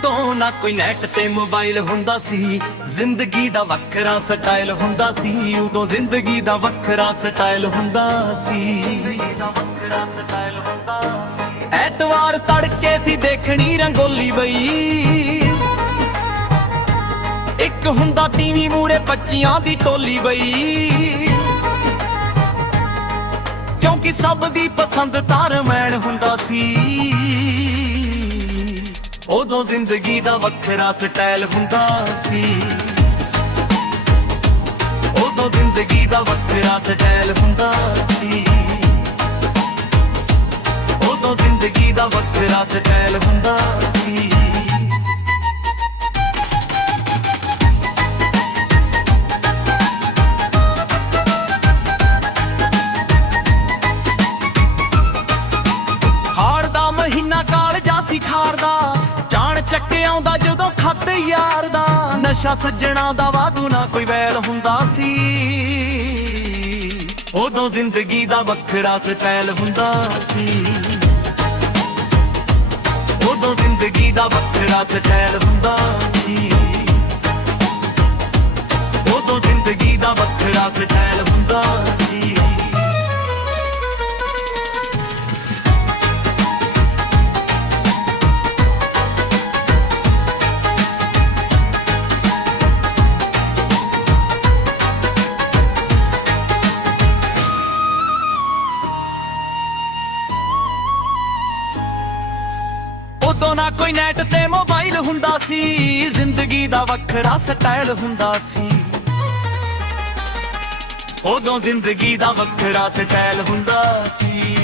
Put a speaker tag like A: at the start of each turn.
A: ਉਦੋਂ ਨਾ ਕੋਈ ਨੈਟ ਤੇ ਮੋਬਾਈਲ ਹੁੰਦਾ ਸੀ। ਜ਼ਿੰਦਗੀ ਦਾ ਵੱਖਰਾ ਸਟਾਈਲ ਹੁੰਦਾ ਸੀ। ਉਦੋਂ ਜ਼ਿੰਦਗੀ ਦਾ ਵੱਖਰਾ ਸਟਾਈਲ ਹੁੰਦਾ ਸੀ। ਐਤਵਾਰ ਤੜਕੇ ਸੀ ਦੇਖਣੀ ਰੰਗੋਲੀ ਬਈ। ਇੱਕ ਹੁੰਦਾ ਟੀਵੀ ਮੂਰੇ ਬੱਚੀਆਂ ਦੀ ਟੋਲੀ ਬਈ। ਕਿਉਂਕਿ ਸਭ ਦੀ ਪਸੰਦ ਤਾਰਮੈਨ ਹੁੰਦਾ ਸੀ। ਉਦੋਂ ਜ਼ਿੰਦਗੀ ਦਾ ਵੱਖਰਾ ਸਟਾਈਲ ਹੁੰਦਾ ਸੀ। ਉਦੋਂ ਜ਼ਿੰਦਗੀ ਦਾ ਵੱਖਰਾ ਸਟਾਈਲ ਹੁੰਦਾ ਸੀ। ਉਦੋਂ ਜ਼ਿੰਦਗੀ ਦਾ ਵੱਖਰਾ ਸਟਾਈਲ ਹੁੰਦਾ ਸੀ। ਚੱਕ ਆਉਂਦਾ ਜਦੋਂ ਖਾਤੇ ਯਾਰ ਦਾ। ਨਸ਼ਾ ਸੱਜਣਾ ਦਾ ਵਾਧੂ ਨਾ ਕੋਈ ਵੈਲ ਹੁੰਦਾ ਸੀ। ਉਦੋਂ ਜ਼ਿੰਦਗੀ ਦਾ ਵੱਖਰਾ ਸਟਾਈਲ ਹੁੰਦਾ ਸੀ। ਉਦੋਂ ਜ਼ਿੰਦਗੀ ਦਾ ਵੱਖਰਾ ਸਟਾਈਲ ਹੁੰਦਾ ਸੀ। ਉਦੋਂ ਜ਼ਿੰਦਗੀ ਦਾ ਵੱਖਰਾ ਸਟਾਈਲ ਉਦੋਂ ਨਾ ਕੋਈ ਨੈਟ ਤੇ ਮੋਬਾਈਲ ਹੁੰਦਾ ਸੀ। ਜ਼ਿੰਦਗੀ ਦਾ ਵੱਖਰਾ ਸਟਾਈਲ ਹੁੰਦਾ ਸੀ। ਉਦੋਂ ਜ਼ਿੰਦਗੀ ਦਾ ਵੱਖਰਾ ਸਟਾਈਲ ਹੁੰਦਾ ਸੀ।